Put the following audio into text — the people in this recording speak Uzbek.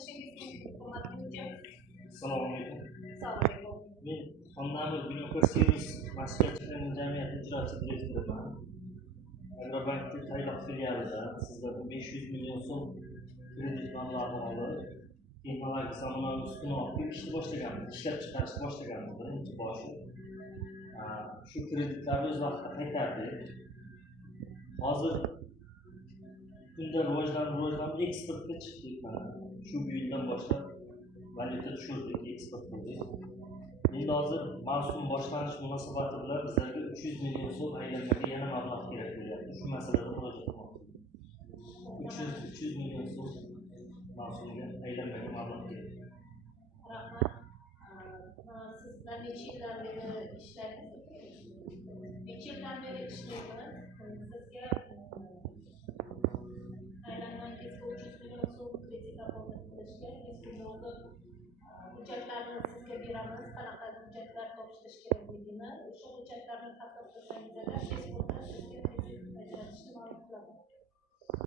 qilishingiz mumkin, hurmatli hujjat. Assalomu alaykum. Assalomu alaykum. Men Xonnamir Binoco Servis mas'uliyatli jamiyati ijrochi direktoriman. Agrobankda Tayloq filialida sizlarga 500 million so'm kredit mablag'ini olib, texnologik zamonaviy ustuni olib ishni boshlaganmiz, ishlab chiqarishni boshlaganmiz birinchi boshi. Shu kreditlarni o'z vaqtida qaytardik. Hozir kunda rivojlanib eksportga chiqdik. Shu yildan boshlab valyuta tushirdik, eksport qildik. Endi hozir mavsum boshlanish munosabati bilan bizlarga 300 million so'm aylanmaga yana mablag' kerak bo'lyapti. Shu masalada murojaat qilmoqchiman. 300 million so'm mavsumga aylanmaga mablag' kerak. Rahmat. Sizlar necha yildan beri ishlaysiz? Necha yildan beri ishlaysiz? Sizga aylanmangizga 300 million so'm kredit qabul qilishga biz hozir hujjatlarni sizga beramiz, qanaqa hujjatlar topshirish kerakligini, o'sha hujjatlarni taqdim qilsangizlar